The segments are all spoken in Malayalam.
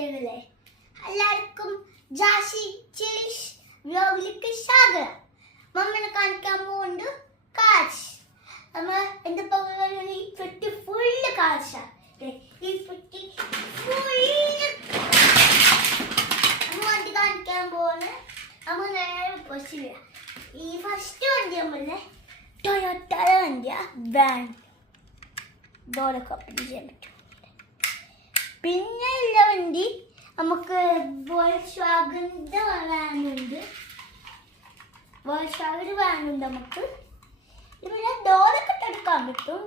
സുഹൃത്തുക്കളെ, എല്ലാവർക്കും ജാസി ചിൽസ് വ്ലോഗിലേക്ക് സ്വാഗതം. മമ്മനെ കാണിക്കാൻ പോകുന്നുണ്ട് കാഴ്ച. നമ്മ എന്താ പറയുക, ഈ പെട്ടി ഫുള്ള് കാഴ്ച. ഈ പെട്ടി ഫുള്ള് നമ്മ വണ്ടി കാണിക്കാൻ പോകുന്നത്. നമ്മ നേരെ ബസ്സില്ല. ഈ ഫസ്റ്റ് വണ്ടി നമ്മളെ ടൊയോട്ടയുടെ വണ്ടിയാ, വാൻ. ഇതോടൊക്കെ ഓപ്പൺ ചെയ്യാൻ പറ്റും. പിന്നെ ഉള്ള വണ്ടി നമുക്ക് വോൾസ്വാഗന്റെ വാനുണ്ട്. വോൾസ്വാഗൻ വാനുണ്ട് നമുക്ക്. പിന്നെ ഡോറൊക്കെ എടുക്കാൻ പറ്റും.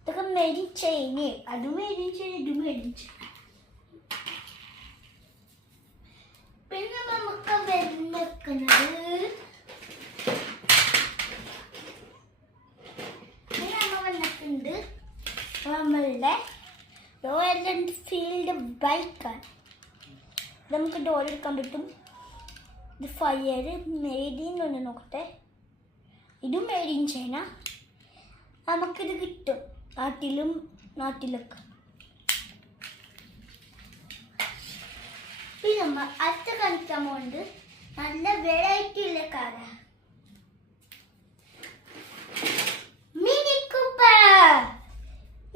ഇതൊക്കെ മെയ്ഡ് ഇൻ ചൈന. അത് മെയ്ഡ് ഇൻ ചൈന, ഇത് മെയ്ഡ് ഇൻ ചൈന. പിന്നെ നമുക്ക് വെക്കുന്നത് നമ്മളുടെ റോയൽ എൻഫീൽഡ് ബൈക്കാണ്. നമുക്ക് ഡോർ എടുക്കാൻ പറ്റും. ഇത് ഫയർ മെയ്ഡ് ഇൻ ഒന്ന് നോക്കട്ടെ. ഇതും മെയ്ഡ് ഇൻ ചൈന. നമുക്കിത് കിട്ടും നാട്ടിലൊക്കെ. പിന്നെ നമ്മൾ അടുത്ത കാണിക്കാൻ പോകുന്നത് നല്ല വെറൈറ്റി ഉള്ള കാറാണ്. Mini Cooper.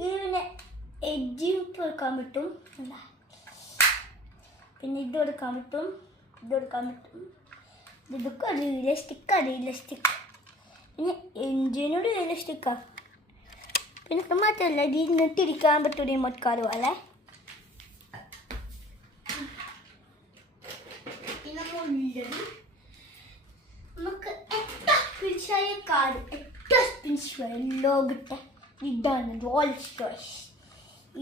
ഇതിന് എഡ്ജും എടുക്കാൻ പറ്റും. പിന്നെ ഇത് എടുക്കാൻ പറ്റും. ഇതൊക്കെ റിയലിസ്റ്റിക്. പിന്നെ എൻജിനോട് റിയലിസ്റ്റിക്കാണ്. പിന്നെ ഇത് മാത്രമല്ല, ഇതിനിട്ടിരിക്കാൻ പറ്റും റിമോട്ട് കാർ പോലെ. നമുക്ക് ലോകത്തെ ഇതാണ് റോൾസ് റോയ്സ്.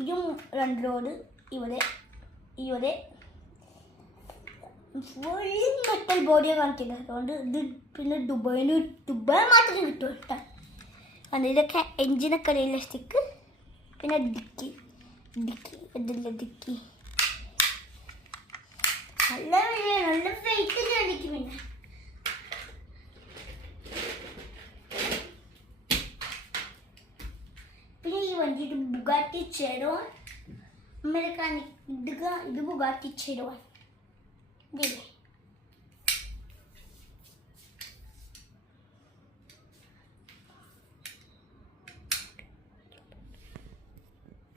ഇതും 2 റോഡ് ഇവിടെ ഫുൾ മെറ്റൽ ബോഡിയെ കാണിക്കില്ല. അതുകൊണ്ട് ഇത് പിന്നെ ദുബായ് മാത്രമേ കിട്ടും കേട്ടോ. അത് ഇതൊക്കെ എൻജിനൊക്കെ റിയലിസ്റ്റിക്. പിന്നെ ഡിക്കി നല്ല വെയിറ്റ് കാണിക്കും. പിന്നെ ഈ വണ്ടി ഇത് ബുഗാട്ടി ചിറോൺ. ഇത് ബുഗാട്ടി ചിറോൺ. ഇതില്ലേ